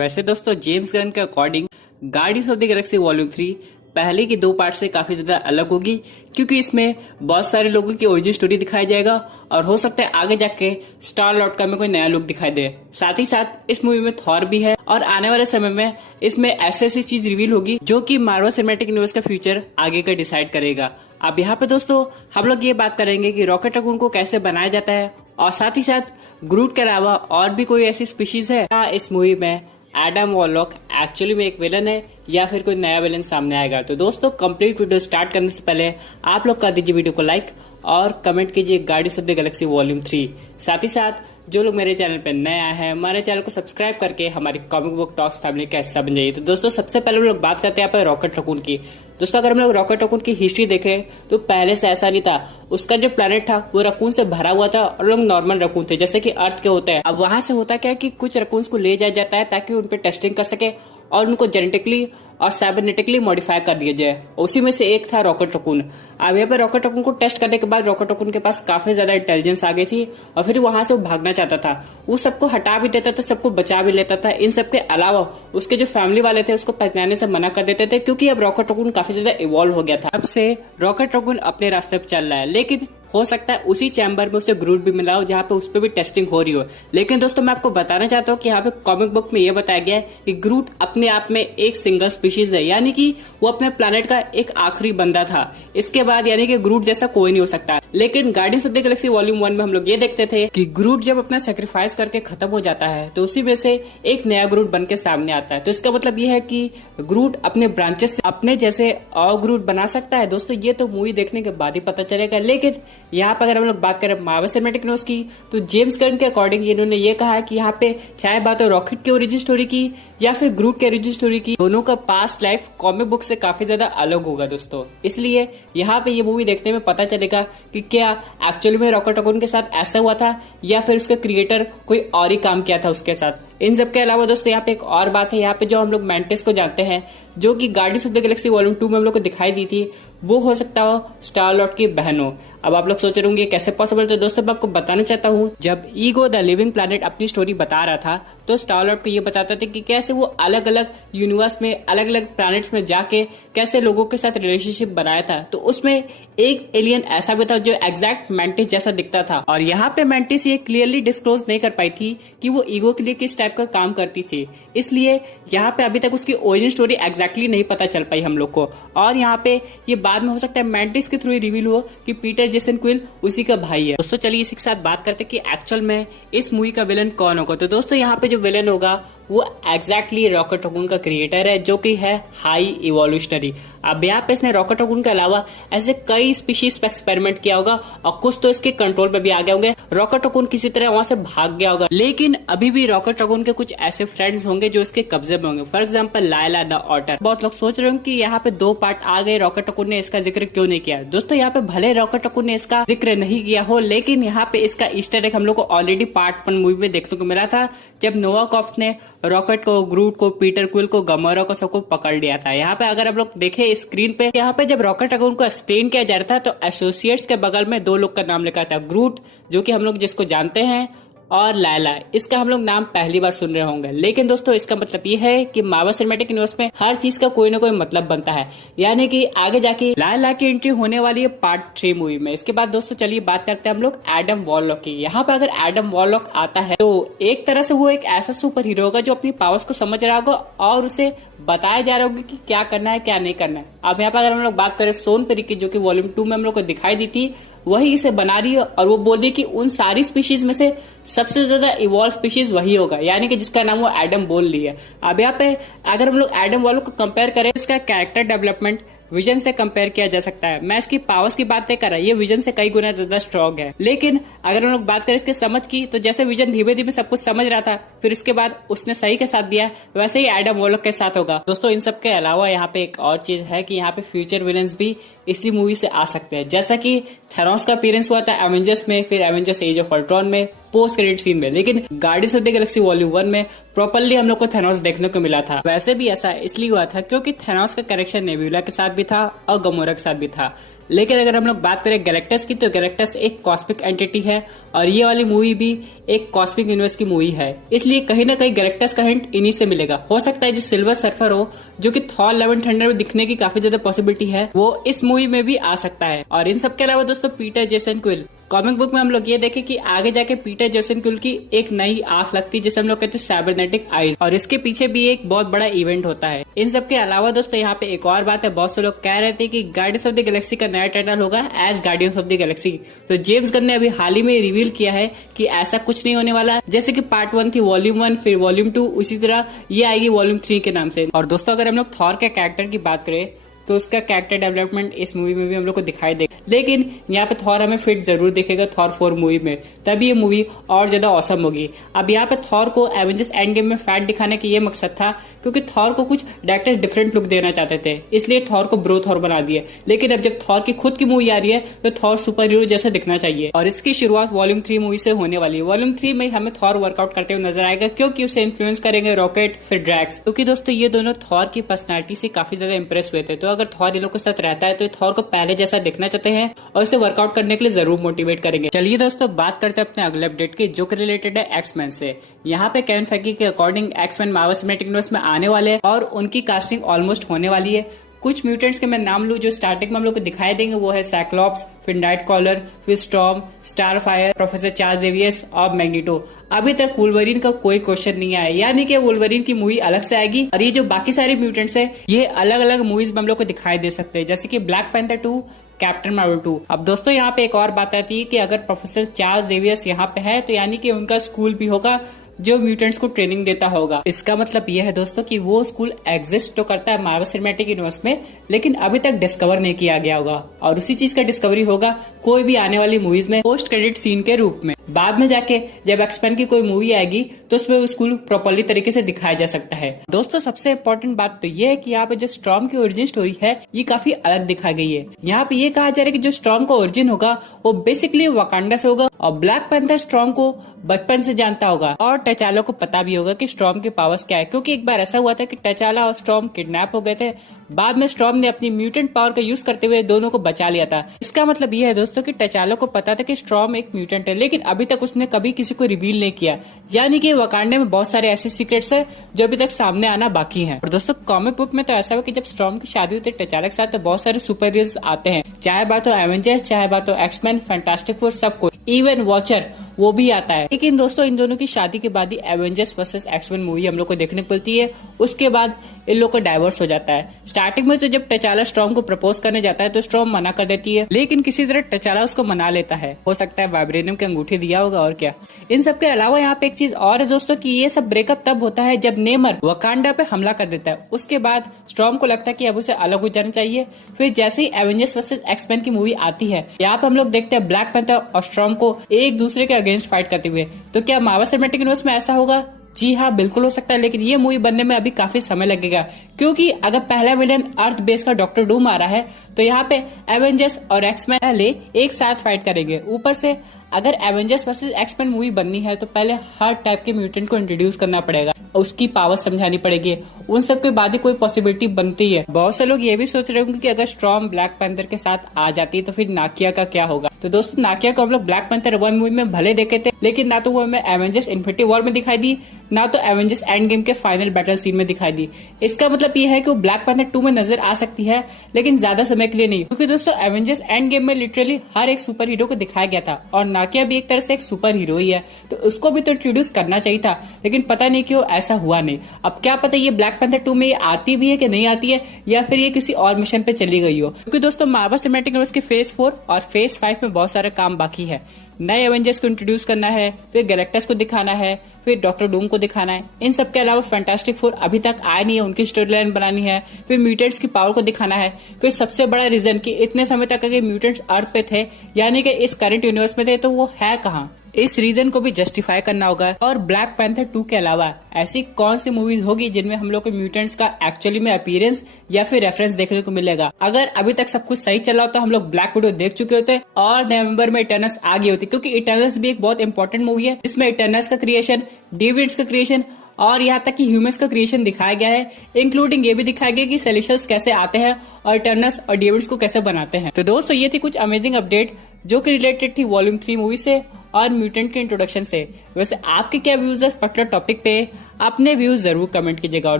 वैसे दोस्तों James Gunn के according guardians of the Galaxy volume 3 पहले की दो पार्ट से काफी ज्यादा अलग होगी, क्योंकि इसमें बहुत सारे लोगों की ओरिजिन स्टोरी दिखाई जाएगा और हो सकता है आगे जाके स्टार लॉर्ड का में कोई नया लुक दिखाई दे। साथ ही साथ इस मूवी में थॉर भी है और आने वाले समय में इसमें ऐसी ऐसी चीज रिवील होगी जो कि मार्वल सिनेमैटिक यूनिवर्स का फ्यूचर आगे का डिसाइड करेगा। अब यहाँ पे दोस्तों हम लोग ये बात करेंगे कि रॉकेट रकून को कैसे बनाया जाता है और साथ ही साथ ग्रूट के अलावा और भी कोई ऐसी स्पीशीज है क्या इस मूवी में एडम वॉरलॉक एक्चुअली में एक विलन है या फिर कोई नया विलन सामने आएगा। तो दोस्तों कंप्लीट वीडियो स्टार्ट करने से पहले आप लोग कर दीजिए वीडियो को लाइक और कमेंट कीजिए guardians of the Galaxy volume 3। साथ ही साथ जो लोग मेरे चैनल पर नए आए हैं हमारे चैनल को सब्सक्राइब करके हमारी कॉमिक बुक टॉक्स फैमिली का हिस्सा बन जाइए। तो दोस्तों सबसे पहले हम लोग बात करते हैं यहाँ पर रॉकेट रकून की। दोस्तों अगर हम लोग रॉकेट रकून की हिस्ट्री देखें तो पहले से ऐसा नहीं था। उसका जो प्लेनेट था वो रकून से भरा हुआ था और लोग नॉर्मल रकून थे जैसे कि अर्थ के होते हैं। अब वहां से होता क्या है कि कुछ रकून्स को ले जाया जाता है ताकि उन पर टेस्टिंग कर सके और उनको जेनेटिकली और साइबरनेटिकली मॉडिफाई कर दिया जाए। उसी में से एक था रॉकेट रकून। अब यहाँ पे रॉकेट रकून को टेस्ट करने के बाद रॉकेट रकून के पास काफी ज्यादा इंटेलिजेंस आ गई थी और फिर वहां से वो भागना चाहता था। वो सबको हटा भी देता था, सबको बचा भी लेता था। इन सबके अलावा उसके जो फैमिली वाले थे उसको पहचानने से मना कर देते थे, क्योंकि अब रॉकेट रकून काफी ज्यादा इवॉल्व हो गया था। अब से रॉकेट रकून अपने रास्ते पर चल रहा है, लेकिन हो सकता है उसी चैम्बर में उसे ग्रूट भी मिला हो जहाँ पे उस पर भी टेस्टिंग हो रही हो। लेकिन दोस्तों मैं आपको बताना चाहता हूँ कि यहाँ पे कॉमिक बुक में ये बताया गया है कि ग्रूट अपने आप में एक सिंगल स्पीशीज है, यानी कि वो अपने प्लेनेट का एक आखिरी बंदा था। इसके बाद यानी कि ग्रूट जैसा कोई नहीं हो सकता। लेकिन guardians of the Galaxy volume 1 में हम लोग ये देखते थे कि ग्रूट जब अपना सेक्रीफाइस करके खत्म हो जाता है तो उसी में से एक नया ग्रूट बन के सामने आता है। तो इसका मतलब ये है कि ग्रूट अपने ब्रांचेस से अपने जैसे और ग्रूट बना सकता है। दोस्तों ये तो मूवी देखने के बाद ही पता चलेगा। लेकिन यहाँ पर अगर हम लोग बात करें मार्वल सिनेमैटिक यूनिवर्स की तो जेम्स गन के अकॉर्डिंग इन्होंने ये कहा है कि यहाँ पे चाहे बात हो रॉकेट की ओरिजिन स्टोरी की या फिर ग्रूट की ओरिजिन स्टोरी की, दोनों का पास्ट लाइफ कॉमिक बुक से काफी ज्यादा अलग होगा दोस्तों। इसलिए यहाँ पे ये मूवी देखने में पता चलेगा कि क्या एक्चुअली में रॉकेट रकून के साथ ऐसा हुआ था या फिर उसका क्रिएटर कोई और ही काम किया था उसके साथ। इन सब के अलावा दोस्तों यहाँ पे एक और बात है, यहाँ पे जो हम लोग मैंटिस को जानते हैं जो कि guardians of the Galaxy volume 2 में हम लोग को दिखाई दी थी, वो हो सकता हो स्टार लॉर्ड की बहन हो। अब आप लोग सोच रहे होंगे कैसे पॉसिबल। तो दोस्तों मैं आपको बताना चाहता हूँ, जब ईगो द लिविंग प्लैनेट अपनी स्टोरी बता रहा था तो स्टार लॉर्ड को ये बताता था कि कैसे वो अलग अलग यूनिवर्स में अलग अलग प्लैनेट्स में जाके कैसे लोगों के साथ रिलेशनशिप बनाया था। तो उसमें एक एलियन ऐसा भी था जो एग्जैक्ट मैंटिस जैसा दिखता था और यहाँ पे मैंटिस ये क्लियरली डिस्क्लोज नहीं कर पाई थी कि वो ईगो के लिए किस टाइप का काम करती थी। इसलिए यहाँ पे अभी तक उसकी ओरिजिन स्टोरी एग्जैक्टली नहीं पता चल पाई हम लोग को। और यहाँ पे ये बाद में हो सकता है मैंटिस के थ्रू रिवील हो कि पीटर जेसन क्विल उसी का भाई है। दोस्तों चलिए इसी के साथ बात करते हैं कि एक्चुअल में इस मूवी का विलन कौन होगा। तो दोस्तों यहाँ पे जो विलन होगा वो एग्जैक्टली रॉकेट रकून का क्रिएटर है जो कि है हाई इवोल्यूशनरी। अब यहाँ पे इसने रॉकेट रकून के अलावा ऐसे कई स्पीशीज पे एक्सपेरिमेंट किया होगा और कुछ तो इसके कंट्रोल पे भी आ गए होंगे। रॉकेट रकून किसी तरह वहां से भाग गया होगा, लेकिन अभी भी रॉकेट रकून के कुछ ऐसे फ्रेंड्स होंगे जो इसके कब्जे में होंगे। फॉर एग्जाम्पल लायला द ऑटर। बहुत लोग सोच रहे होंगे कि यहाँ पे 2 पार्ट आ गए, रॉकेट रकून ने इसका जिक्र क्यों नहीं किया। दोस्तों यहाँ पे भले रॉकेट रकून ने इसका जिक्र नहीं किया हो, लेकिन यहाँ पे इसका ईस्टर एग हम लोग को ऑलरेडी पार्ट 1 मूवी में देखने को मिला था, जब नोवा कॉर्प्स ने रॉकेट को, ग्रूट को, पीटर क्विल को, गमोरा को सबको पकड़ लिया था। यहाँ पे अगर आप लोग देखें स्क्रीन पे, यहाँ पे जब रॉकेट रकून को एक्सप्लेन किया जा रहा था तो एसोसिएट्स के बगल में 2 लोग का नाम लिखा था, ग्रूट जो कि हम लोग जिसको जानते हैं और लायला, इसका हम लोग नाम पहली बार सुन रहे होंगे। लेकिन दोस्तों इसका मतलब ये है कि मार्वल सिनेमैटिक यूनिवर्स में हर चीज का कोई ना कोई मतलब बनता है, यानी कि आगे जाके लायला की एंट्री होने वाली है पार्ट 3 मूवी में। इसके बाद दोस्तों चलिए बात करते हैं हम लोग एडम वॉरलॉक की। यहाँ पे अगर एडम वॉरलॉक आता है तो एक तरह से वो एक ऐसा सुपर हीरो होगा जो अपनी पावर्स को समझ रहा होगा और उसे बताया जा रहा होगा कि क्या करना है क्या नहीं करना है। अब यहाँ पे अगर हम लोग बात करें सोन पेरी की, जो कि वॉल्यूम 2 में हम लोग को दिखाई दी थी, वही इसे बना रही है और वो बोल रही कि उन सारी स्पीशीज में से सबसे ज्यादा इवॉल्व स्पीशीज वही होगा, यानी कि जिसका नाम वो एडम बोल रही है। अब यहाँ पे अगर हम लोग एडम वॉरलॉक को कंपेयर करें, इसका कैरेक्टर डेवलपमेंट विजन से कंपेयर किया जा सकता है। मैं इसकी पावर्स की बात नहीं कर रहा, ये विजन से कई गुना ज्यादा स्ट्रॉन्ग है। लेकिन अगर हम लोग बात करें इसके समझ की, तो जैसे विजन धीमे धीमे सब कुछ समझ रहा था, फिर इसके बाद उसने सही के साथ दिया, वैसे ही एडम वॉरलॉक के साथ होगा। दोस्तों इन सब के अलावा यहाँ पे एक और चीज है कि यहाँ पे फ्यूचर विलन्स भी इसी मूवी से आ सकते हैं, जैसा कि थेनोस का अपीयरेंस हुआ था एवेंजर्स में, फिर एवेंजर्स एज ऑफ अल्ट्रॉन में, पोस्ट क्रेडिट सीन में। लेकिन guardians of the Galaxy volume 1 में प्रॉपर्ली हम लोग को थेनोस देखने को मिला था। वैसे भी ऐसा इसलिए हुआ था क्योंकि थेनोस का कनेक्शन नेबुला के साथ भी था और गमोरा के साथ भी था। लेकिन अगर हम लोग बात करें गैलेक्टस की, तो गैलेक्टस एक कॉस्मिक एंटिटी है और ये वाली मूवी भी एक कॉस्मिक यूनिवर्स की मूवी है, इसलिए कहीं ना कहीं गैलेक्टस का हिंट इन्हीं से मिलेगा। हो सकता है जो सिल्वर सर्फर हो, जो कि थॉर लव एंड थंडर में दिखने की काफी ज्यादा पॉसिबिलिटी है, वो इस मूवी में भी आ सकता है। और इन सब के अलावा दोस्तों Peter Jason quill, comic book में हम लोग ये देखें कि आगे जाके पीटर जेसन क्विल की एक नई आंख लगती है जिसे हम लोग कहते हैं साइबरनेटिक आईज, और इसके पीछे भी एक बहुत बड़ा इवेंट होता है। इन सब के अलावा दोस्तों यहाँ पे एक और बात है, बहुत से लोग कह रहे थे कि गार्डियंस ऑफ द गैलेक्सी का नया टाइटल होगा as Guardians of the Galaxy. तो जेम्स गन ने अभी हाल ही में रिवील किया है कि ऐसा कुछ नहीं होने वाला, जैसे कि पार्ट 1 थी वॉल्यूम 1, फिर वॉल्यूम 2, उसी तरह ये आएगी वॉल्यूम 3 के नाम से। और दोस्तों अगर हम लोग थॉर के कैरेक्टर की बात करें तो उसका कैरेक्टर डेवलपमेंट इस मूवी में भी हम लोग को दिखाई देगा, लेकिन यहाँ पे थॉर हमें फिट जरूर दिखेगा थॉर 4 मूवी में, तभी ये मूवी और ज्यादा औसम होगी। अब यहाँ पे थॉर को एवेंजर्स एंड गेम में फैट दिखाने का ये मकसद था, क्योंकि थॉर को कुछ डायरेक्टर्स डिफरेंट लुक देना चाहते थे, इसलिए थॉर को ब्रो थॉर बना दिया। लेकिन अब जब थॉर की खुद की मूवी आ रही है तो थॉर सुपर हीरो जैसा दिखना चाहिए, और इसकी शुरुआत वॉल्यूम 3 मूवी से होने वाली है। वॉल्यूम 3 में हमें थॉर वर्कआउट करते हुए नजर आएगा, क्योंकि उसे इन्फ्लुएंस करेंगे रॉकेट फिर ड्रैक्स, क्योंकि दोस्तों ये दोनों थॉर की पर्सनालिटी से काफी ज्यादा इंप्रेस हुए थे। तो अगर थॉर इन लोगों के साथ रहता है तो थॉर को पहले जैसा देखना चाहते हैं और इसे वर्कआउट करने के लिए जरूर मोटिवेट करेंगे। चलिए दोस्तों बात करते हैं अपने अगले अपडेट की, जो कि रिलेटेड है एक्समैन से। यहाँ पे केविन फेगी के according X-Men Marvel Cinematic Universe में आने वाले हैं और उनकी कास्टिंग ऑलमोस्ट होने वाली है। कुछ म्यूटेंट्स के मैं नाम लूं जो स्टार्टिंग में हम लोग को दिखाई देंगे, वो है साइक्लॉप्स, फिर नाइट कॉलर, फिर storm, Starfire, professor Charles Xavier's और मैग्नीटो। अभी तक वुल्वरीन का कोई क्वेश्चन नहीं आया, यानी कि वुल्वरीन की मूवी अलग से आएगी, और ये जो बाकी सारे म्यूटेंट्स है ये अलग अलग मूवीज में हम लोग को दिखाई दे सकते हैं, जैसे कि ब्लैक पैंथर 2, कैप्टन मार्वल 2। अब दोस्तों यहाँ पे एक और बात आती है कि अगर प्रोफेसर चार्ल्स जेवियर्स यहाँ पे है तो यानी कि उनका स्कूल भी होगा जो म्यूटेंट्स को ट्रेनिंग देता होगा। इसका मतलब यह है दोस्तों कि वो स्कूल एग्जिस्ट तो करता है मार्वल सिनेमैटिक यूनिवर्स में, लेकिन अभी तक डिस्कवर नहीं किया गया होगा, और उसी चीज का डिस्कवरी होगा कोई भी आने वाली मूवीज में पोस्ट क्रेडिट सीन के रूप में। बाद में जाके जब एक्सपेंड की कोई मूवी आएगी तो उसमें वो स्कूल प्रॉपरली तरीके से दिखाया जा सकता है। दोस्तों सबसे इम्पोर्टेंट बात तो ये है कि यहाँ पे जो स्टॉर्म की ओरिजिन स्टोरी है ये काफी अलग दिखाई गई है। यहाँ पे ये कहा जा रहा है कि जो स्टॉर्म का ओरिजिन होगा वो बेसिकली वकांडा से होगा, और ब्लैक पैंथर स्टॉर्म को बचपन से जानता होगा, और टचाला को पता भी होगा कि स्टॉर्म के पावर्स क्या है, क्योंकि एक बार ऐसा हुआ था कि टचाला और स्टॉर्म किडनैप हो गए थे। बाद में स्टॉर्म ने अपनी म्यूटेंट पावर का यूज करते हुए दोनों को बचा लिया था। इसका मतलब ये है दोस्तों कि टचाला को पता था कि स्टॉर्म एक म्यूटेंट है, लेकिन अभी तक उसने कभी किसी को रिवील नहीं किया, यानी कि वकांडा में बहुत सारे ऐसे सीक्रेट्स है जो अभी तक सामने आना बाकी है। और दोस्तों कॉमिक बुक में तो ऐसा है कि जब स्टॉर्म की शादी होती है टचाला के साथ तो बहुत सारे सुपर हीरोज आते हैं, चाहे बात हो एवेंजर्स, चाहे बात हो एक्समैन, फैंटास्टिक फोर, सब कोई, इवन वॉचर वो भी आता है। लेकिन दोस्तों इन दोनों की शादी के बाद ही एवेंजर्स वर्सेस एक्समैन मूवी हम लोग को देखने को मिलती है। उसके बाद इन लोग को डाइवोर्स हो जाता है। स्टार्टिंग में तो जब टचाला स्टॉर्म को प्रपोज करने जाता है तो स्टॉर्म मना कर देती है, लेकिन किसी तरह टचाला उसको मना लेता है। हो सकता है वाइब्रेनियम की अंगूठी दिया होगा, और क्या। इन सब के अलावा यहाँ पे एक चीज और है दोस्तों कि ये सब ब्रेकअप तब होता है जब नेमर वकांडा पे हमला कर देता है। उसके बाद स्टॉर्म को लगता है कि अब उसे अलग हो जाना चाहिए। फिर जैसे ही एवेंजर्स वर्सेस एक्समैन की मूवी आती है, यहाँ पे हम लोग देखते हैं ब्लैक पैंथर और स्टॉर्म को एक दूसरे के अगेंस्ट फाइट करते हुए। तो क्या मार्वल सिनेमैटिक यूनिवर्स में ऐसा होगा? जी हाँ, बिल्कुल हो सकता है, लेकिन ये मूवी बनने में अभी काफी समय लगेगा, क्योंकि अगर पहला विलन अर्थ बेस का डॉक्टर डूम आ रहा है तो यहाँ पे एवेंजर्स और एक्समैन पहले एक साथ फाइट करेंगे। ऊपर से अगर एवेंजर्स वर्सेस एक्समैन मूवी बननी है तो पहले हर टाइप के म्यूटेंट को इंट्रोड्यूस करना पड़ेगा, उसकी पावर समझानी पड़ेगी, उन सब के बाद ही कोई पॉसिबिलिटी बनती है। बहुत से लोग ये भी सोच रहे होंगे कि अगर स्टॉर्म ब्लैक पैंथर के साथ आ जाती है तो फिर नाकिया का क्या होगा। तो दोस्तों नाकिया को हम लोग ब्लैक पैंथर 1 मूवी में भले देखे थे, लेकिन ना तो वो हमें एवेंजर्स इन्फिनिटी वॉर में दिखाई दी, ना तो एवेंजर्स एंड गेम के फाइनल बैटल सीन में दिखाई दी। इसका मतलब ये है कि वो ब्लैक पैंथर 2 में नजर आ सकती है, लेकिन ज्यादा समय के लिए नहीं, क्योंकि दोस्तों एवेंजर्स एंड गेम में लिटरली हर एक सुपर हीरो को दिखाया गया था, और नाकिया भी एक तरह से एक सुपर हीरो ही है, तो उसको भी तो इंट्रोड्यूस करना चाहिए था, लेकिन पता नहीं क्यों ऐसा हुआ नहीं। अब क्या पता ये ब्लैक पैंथर 2 में ये आती भी है कि नहीं आती है, या फिर ये किसी और मिशन पे चली गई हो, क्योंकि दोस्तों मार्वल सिनेमैटिक यूनिवर्स के फेज 4 और फेज 5 में बहुत सारा काम बाकी है। नए एवेंजर्स को इंट्रोड्यूस करना है, फिर गैलेक्टस को दिखाना है, फिर डॉक्टर डूम को दिखाना है। इन सब के अलावा फैंटास्टिक फोर अभी तक आए नहीं है, उनकी स्टोरी लाइन बनानी है, फिर म्यूटेंट्स की पावर को दिखाना है। फिर सबसे बड़ा रीजन कि इतने समय तक अगर म्यूटेंट्स अर्थ पे थे, यानी कि इस करंट यूनिवर्स में थे, तो वो है कहाँ, इस रीजन को भी जस्टिफाई करना होगा। और ब्लैक पैंथर 2 के अलावा ऐसी कौन सी मूवीज होगी जिनमें हम लोग को म्यूटेंट्स का एक्चुअली में अपीयरेंस या फिर रेफरेंस देखने को मिलेगा। अगर अभी तक सब कुछ सही चला हो तो हम लोग ब्लैक विडो देख चुके होते और नवंबर में इटर्नल्स आ गई होती, क्योंकि इटर्नल्स भी एक बहुत इंपॉर्टेंट मूवी है जिसमें इटर्नल्स का क्रिएशन, डेविड्स का क्रिएशन और यहाँ तक कि ह्यूमंस का क्रिएशन दिखाया गया है, इंक्लूडिंग ये भी दिखाया गया कि सेलेशियल्स कैसे आते हैं और इटर्नल्स और डेविल्स को कैसे बनाते हैं। तो दोस्तों ये थी कुछ अमेजिंग अपडेट जो कि रिलेटेड थी वॉल्यूम 3 मूवी से और म्यूटेंट के इंट्रोडक्शन से। वैसे आपके क्या व्यूज है पर्टिकुलर टॉपिक पे, अपने व्यूज जरूर कमेंट कीजिएगा। और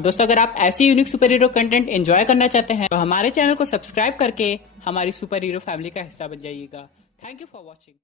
दोस्तों अगर आप ऐसी unique super hero content enjoy करना चाहते हैं तो हमारे चैनल को सब्सक्राइब करके हमारी सुपर हीरो फैमिली का हिस्सा बन जाइएगा। Thank you for watching.